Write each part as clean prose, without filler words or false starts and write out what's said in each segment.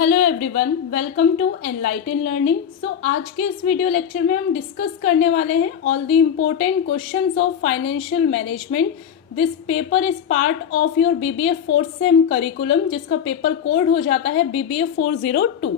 Hello everyone, welcome to enlighten learning. आज के इस वीडियो लेक्चर में हम डिस्कस करने वाले हैं all the important questions of financial management. This paper is part of your BBA fourth same curriculum, जिसका पेपर कोड हो जाता है बीबीए 402।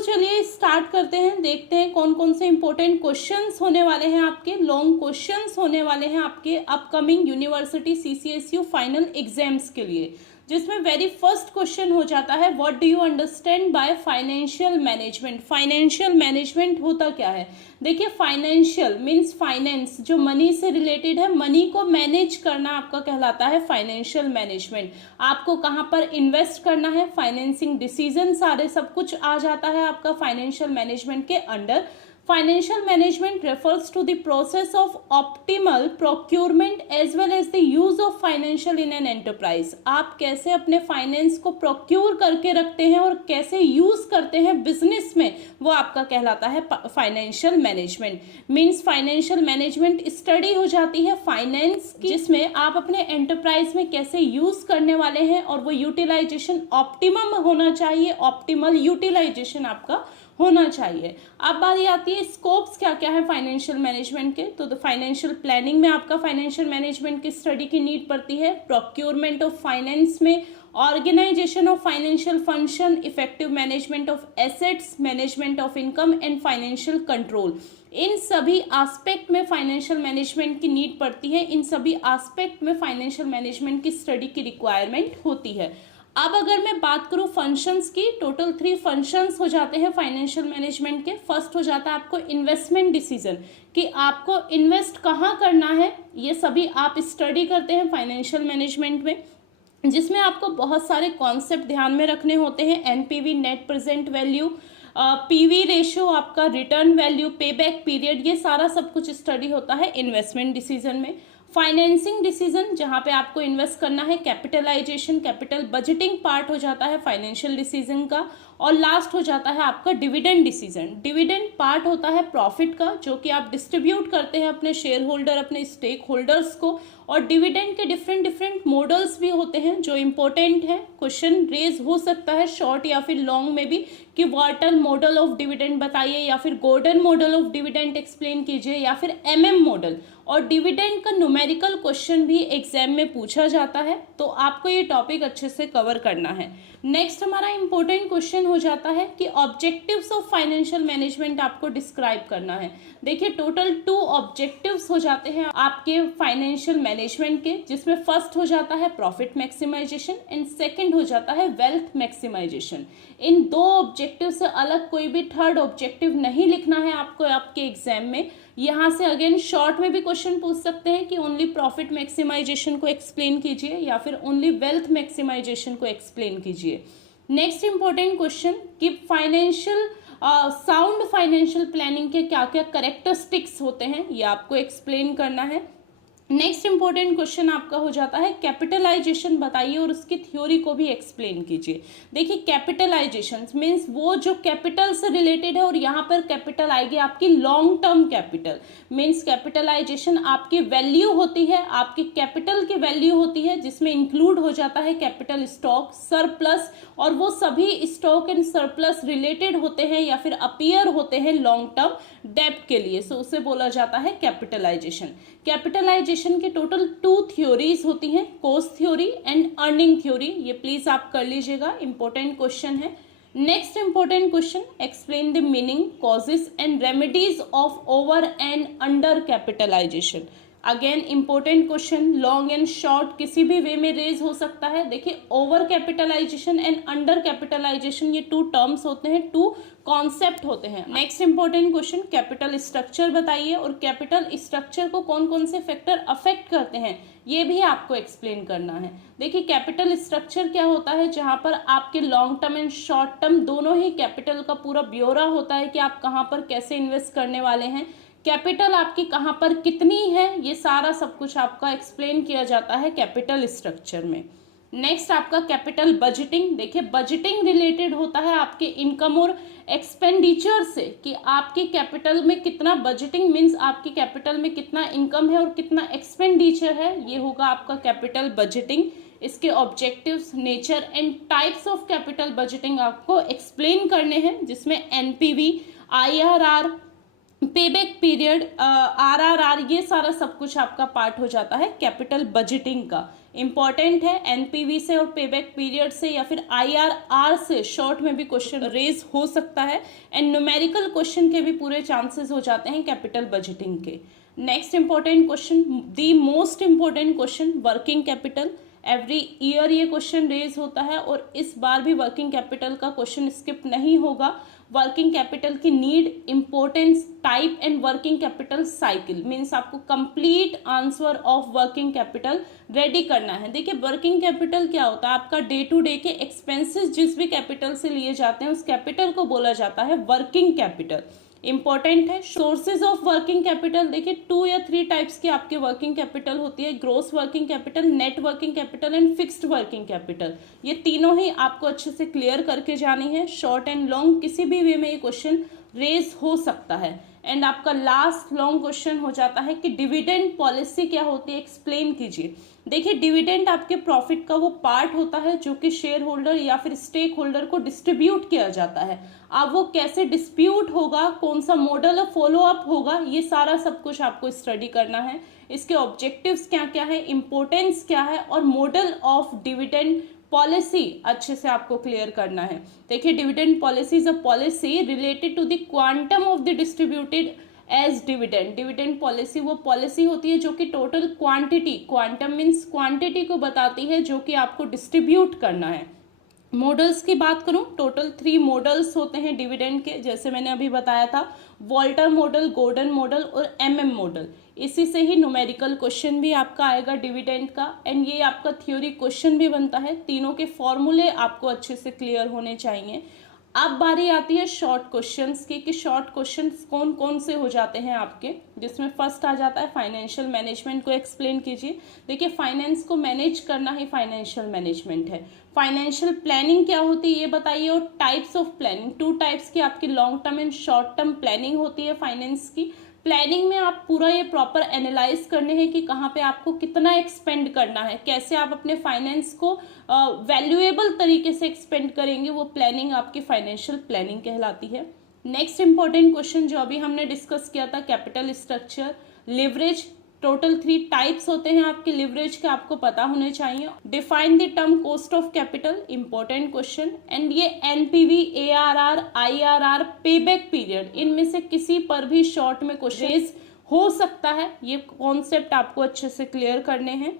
चलिए स्टार्ट करते हैं, देखते हैं कौन कौन से इंपॉर्टेंट क्वेश्चंस होने वाले हैं। आपके लॉन्ग क्वेश्चंस होने वाले हैं आपके upcoming university CCSU final exams के लिए, जिसमें वेरी फर्स्ट क्वेश्चन हो जाता है what do you understand by financial management. Financial management होता क्या है? देखिए, फाइनेंशियल मीन्स फाइनेंस, जो मनी से रिलेटेड है, मनी को मैनेज करना आपका कहलाता है फाइनेंशियल मैनेजमेंट। आपको कहाँ पर इन्वेस्ट करना है, फाइनेंसिंग डिसीजन, सारे सब कुछ आ जाता है आपका फाइनेंशियल मैनेजमेंट के under. Financial management refers to the process of optimal procurement as well as the use of financial in an enterprise। आप कैसे अपने फाइनेंस को प्रोक्यूर करके रखते हैं और कैसे यूज करते हैं बिजनेस में, वो आपका कहलाता है financial management. Means financial management study हो जाती है फाइनेंस की, जिसमें आप अपने एंटरप्राइज में कैसे यूज करने वाले हैं और वो यूटिलाइजेशन ऑप्टिमम होना चाहिए, ऑप्टिमल यूटिलाइजेशन आपका होना चाहिए। अब बारी आती है स्कोप्स क्या क्या है फाइनेंशियल मैनेजमेंट के। तो फाइनेंशियल प्लानिंग में आपका फाइनेंशियल मैनेजमेंट की स्टडी की नीड पड़ती है। प्रोक्योरमेंट ऑफ फाइनेंस में organisation of financial function, effective management of assets, management of income and financial control, इन सभी एस्पेक्ट में फाइनेंशियल मैनेजमेंट की नीड पड़ती है। इन सभी एस्पेक्ट में फाइनेंशियल मैनेजमेंट की स्टडी की रिक्वायरमेंट होती है। अब अगर मैं बात करूं फंक्शंस की, टोटल 3 फंक्शंस हो जाते हैं फाइनेंशियल मैनेजमेंट के। फर्स्ट हो जाता है आपको इन्वेस्टमेंट डिसीजन, कि आपको इन्वेस्ट कहाँ करना है, ये सभी आप स्टडी करते हैं फाइनेंशियल मैनेजमेंट में, जिसमें आपको बहुत सारे कॉन्सेप्ट ध्यान में रखने होते हैं। NPV, net present value, PV ratio, आपका रिटर्न वैल्यू, पेबैक पीरियड, ये सारा सब कुछ स्टडी होता है इन्वेस्टमेंट डिसीजन में। फाइनेंसिंग डिसीजन, जहां पे आपको इन्वेस्ट करना है, कैपिटलाइजेशन, कैपिटल बजटिंग पार्ट हो जाता है फाइनेंशियल डिसीजन का। और लास्ट हो जाता है आपका डिविडेंड डिसीजन। डिविडेंड पार्ट होता है प्रॉफिट का, जो कि आप डिस्ट्रीब्यूट करते हैं अपने शेयर होल्डर, अपने स्टेक होल्डर्स को। और डिविडेंड के डिफरेंट डिफरेंट मॉडल्स भी होते हैं जो इंपॉर्टेंट है। क्वेश्चन रेज हो सकता है शॉर्ट या फिर लॉन्ग में भी, कि वार्टल मॉडल ऑफ डिविडेंड बताइए, या फिर Gordon model of dividend explain कीजिए, या फिर एमएम मॉडल। और डिविडेंड का न्यूमेरिकल क्वेश्चन भी एग्जाम में पूछा जाता है, तो आपको ये टॉपिक अच्छे से कवर करना है। नेक्स्ट हमारा इंपॉर्टेंट क्वेश्चन हो जाता है कि ऑब्जेक्टिव्स ऑफ फाइनेंशियल मैनेजमेंट आपको डिस्क्राइब करना है। देखिए, टोटल 2 ऑब्जेक्टिव्स हो जाते हैं आपके फाइनेंशियल मैनेजमेंट के, जिसमें फर्स्ट हो जाता है प्रॉफिट मैक्सिमाइजेशन एंड सेकंड हो जाता है वेल्थ मैक्सिमाइजेशन। इन 2 ऑब्जेक्टिव से अलग कोई भी थर्ड ऑब्जेक्टिव नहीं लिखना है आपको आपके एग्जाम में। यहाँ से अगेन शॉर्ट में भी क्वेश्चन पूछ सकते हैं कि ओनली प्रॉफिट मैक्सिमाइजेशन को एक्सप्लेन कीजिए, या फिर ओनली वेल्थ मैक्सिमाइजेशन को एक्सप्लेन कीजिए। नेक्स्ट इंपॉर्टेंट क्वेश्चन कि फाइनेंशियल साउंड फाइनेंशियल प्लानिंग के क्या क्या कैरेक्टरिस्टिक्स होते हैं, ये आपको एक्सप्लेन करना है। नेक्स्ट इंपॉर्टेंट क्वेश्चन आपका हो जाता है कैपिटलाइजेशन बताइए और उसकी थ्योरी को भी एक्सप्लेन कीजिए। देखिए, कैपिटलाइजेशन मीन्स वो जो कैपिटल से रिलेटेड है, और यहाँ पर कैपिटल आएगी आपकी long term capital. Means capitalization आपकी वैल्यू होती है, आपकी कैपिटल की वैल्यू होती है, जिसमें इंक्लूड हो जाता है कैपिटल स्टॉक, सरप्लस, और वो सभी स्टॉक एंड सरप्लस रिलेटेड होते हैं या फिर अपीयर होते हैं लॉन्ग टर्म डेब्ट के लिए। सो उसे बोला जाता है कैपिटलाइजेशन। कैपिटलाइजेशन के टोटल 2 थ्योरीज होती हैं, cost theory and earning theory. ये प्लीज आप कर लीजिएगा, इंपॉर्टेंट क्वेश्चन है। Next important question, explain the meaning, causes and remedies of over and under capitalization. Again important question, long and short किसी भी वे में रेज हो सकता है। देखिए, over capitalization and under capitalization, ये 2 टर्म्स होते हैं, 2 कॉन्सेप्ट होते हैं। Next important question, capital structure बताइए, और कैपिटल स्ट्रक्चर को कौन कौन से फैक्टर अफेक्ट करते हैं, ये भी आपको एक्सप्लेन करना है। देखिए, कैपिटल स्ट्रक्चर क्या होता है, जहां पर आपके long term and short term दोनों ही कैपिटल का पूरा ब्यौरा होता है कि आप कहां पर कैसे इन्वेस्ट करने वाले हैं, कैपिटल आपकी कहां पर कितनी है, ये सारा सब कुछ आपका एक्सप्लेन किया जाता है कैपिटल स्ट्रक्चर में। नेक्स्ट आपका कैपिटल बजटिंग। देखिए, बजटिंग रिलेटेड होता है आपके इनकम और एक्सपेंडिचर से, कि आपकी कैपिटल में कितना, बजटिंग मीन्स आपकी कैपिटल में कितना इनकम है और कितना एक्सपेंडिचर है, ये होगा आपका कैपिटल बजटिंग। इसके objectives, nature and types of capital budgeting आपको एक्सप्लेन करने हैं, जिसमें NPV, IRR, payback period, RRR, ये सारा सब कुछ आपका पार्ट हो जाता है कैपिटल बजटिंग का। इंपॉर्टेंट है, एनपीवी से और पेबैक पीरियड से या फिर आईआरआर से शॉर्ट में भी क्वेश्चन रेज हो सकता है, एंड न्यूमेरिकल क्वेश्चन के भी पूरे चांसेस हो जाते हैं कैपिटल बजटिंग के। Next important question, the most important question, working capital. Every year ये क्वेश्चन रेज होता है और इस बार भी वर्किंग कैपिटल का क्वेश्चन स्किप नहीं होगा। वर्किंग कैपिटल की need, importance, type and working capital cycle, means आपको complete answer of working capital ready करना है। देखिए वर्किंग कैपिटल क्या होता है, आपका डे टू डे के एक्सपेंसेस जिस भी कैपिटल से लिए जाते हैं उस कैपिटल को बोला जाता है वर्किंग कैपिटल। इंपॉर्टेंट है। सोर्सेज ऑफ वर्किंग कैपिटल, देखिए 2 या 3 टाइप्स की आपके वर्किंग कैपिटल होती है, gross working capital, net working capital and fixed working capital. ये तीनों ही आपको अच्छे से क्लियर करके जानी है। शॉर्ट एंड लॉन्ग किसी भी वे में ये क्वेश्चन रेज हो सकता है। एंड आपका लास्ट लॉन्ग क्वेश्चन हो जाता है कि डिविडेंड पॉलिसी क्या होती है, एक्सप्लेन कीजिए। देखिए डिविडेंड आपके प्रॉफिट का वो पार्ट होता है जो कि शेयर होल्डर या फिर स्टेक होल्डर को डिस्ट्रीब्यूट किया जाता है। अब वो कैसे डिस्प्यूट होगा, कौन सा मॉडल फॉलो अप होगा, ये सारा सब कुछ आपको स्टडी करना है। इसके ऑब्जेक्टिव्स क्या क्या है, इंपॉर्टेंस क्या है और मॉडल ऑफ डिविडेंड पॉलिसी अच्छे से आपको क्लियर करना है। देखिए dividend policy is a policy related to the quantum of the distributed as dividend. Dividend policy वो पॉलिसी होती है जो कि total quantity, quantum means quantity को बताती है जो कि आपको डिस्ट्रीब्यूट करना है। मॉडल्स की बात करूं, टोटल 3 मॉडल्स होते हैं डिविडेंड के, जैसे मैंने अभी बताया था, वॉल्टर मॉडल, गॉर्डन मॉडल और एमएम मॉडल। इसी से ही न्यूमेरिकल क्वेश्चन भी आपका आएगा डिविडेंड का, एंड ये आपका थ्योरी क्वेश्चन भी बनता है। तीनों के फॉर्मूले आपको अच्छे से क्लियर होने चाहिए। अब बारी आती है शॉर्ट क्वेश्चंस की कि शॉर्ट क्वेश्चंस कौन कौन से हो जाते हैं आपके, जिसमें फर्स्ट आ जाता है फाइनेंशियल मैनेजमेंट को एक्सप्लेन कीजिए। देखिए फाइनेंस को मैनेज करना ही फाइनेंशियल मैनेजमेंट है। फाइनेंशियल प्लानिंग क्या होती है ये बताइए, और टाइप्स ऑफ प्लानिंग, 2 टाइप्स की आपकी long term and short term planning होती है फाइनेंस की। प्लानिंग में आप पूरा ये प्रॉपर एनालाइज करने हैं कि कहाँ पे आपको कितना एक्सपेंड करना है, कैसे आप अपने फाइनेंस को वैल्यूएबल तरीके से एक्सपेंड करेंगे, वो प्लानिंग आपकी फाइनेंशियल प्लानिंग कहलाती है। नेक्स्ट इंपॉर्टेंट क्वेश्चन जो अभी हमने डिस्कस किया था, capital structure, leverage. Total 3 types होते हैं आपके लिवरेज के, आपको पता होने चाहिए। Define the term cost of capital, important question. And ये NPV, ARR, IRR, payback period, इनमें से किसी पर भी शॉर्ट में क्वेश्चन हो सकता है। ये कॉन्सेप्ट आपको अच्छे से क्लियर करने हैं।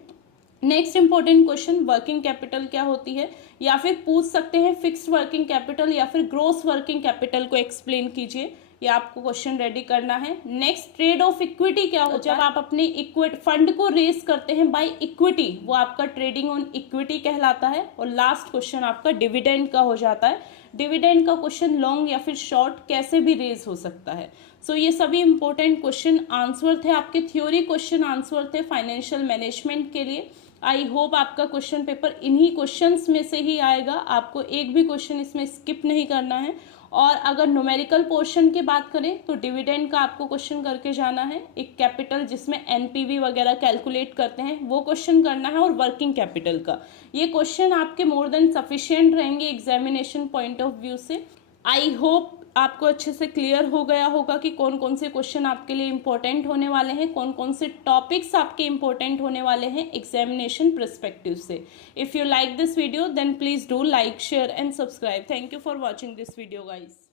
Next important question, working capital क्या होती है, या फिर पूछ सकते हैं फिक्स्ड वर्किंग कैपिटल या फिर ग्रोस वर्किंग कैपिटल को एक्सप्लेन कीजिए। ये आपको क्वेश्चन रेडी करना है। नेक्स्ट, ट्रेड ऑफ इक्विटी क्या होता है, जब आप अपने इक्विटी फंड को रेज करते हैं बाय इक्विटी, वो आपका ट्रेडिंग ऑन इक्विटी कहलाता है। और लास्ट क्वेश्चन आपका डिविडेंड का हो जाता है। डिविडेंड का क्वेश्चन लॉन्ग या फिर शॉर्ट कैसे भी रेज हो सकता है। सो ये सभी इंपॉर्टेंट क्वेश्चन आंसर थे, आपके थ्योरी क्वेश्चन आंसर थे फाइनेंशियल मैनेजमेंट के लिए। आई होप आपका क्वेश्चन पेपर इन्हीं क्वेश्चंस में से ही आएगा, आपको एक भी क्वेश्चन इसमें स्किप नहीं करना है। और अगर न्यूमेरिकल पोर्शन की बात करें तो डिविडेंड का आपको क्वेश्चन करके जाना है, एक कैपिटल जिसमें एनपीवी वगैरह कैलकुलेट करते हैं वो क्वेश्चन करना है, और वर्किंग कैपिटल का ये क्वेश्चन आपके मोर देन सफिशिएंट रहेंगे एग्जामिनेशन पॉइंट ऑफ व्यू से। आई होप आपको अच्छे से क्लियर हो गया होगा कि कौन कौन से क्वेश्चन आपके लिए इंपॉर्टेंट होने वाले हैं, कौन कौन से टॉपिक्स आपके इंपॉर्टेंट होने वाले हैं एग्जामिनेशन पर्सपेक्टिव से। If you like this video then please do like, share and subscribe. Thank you for watching this video guys.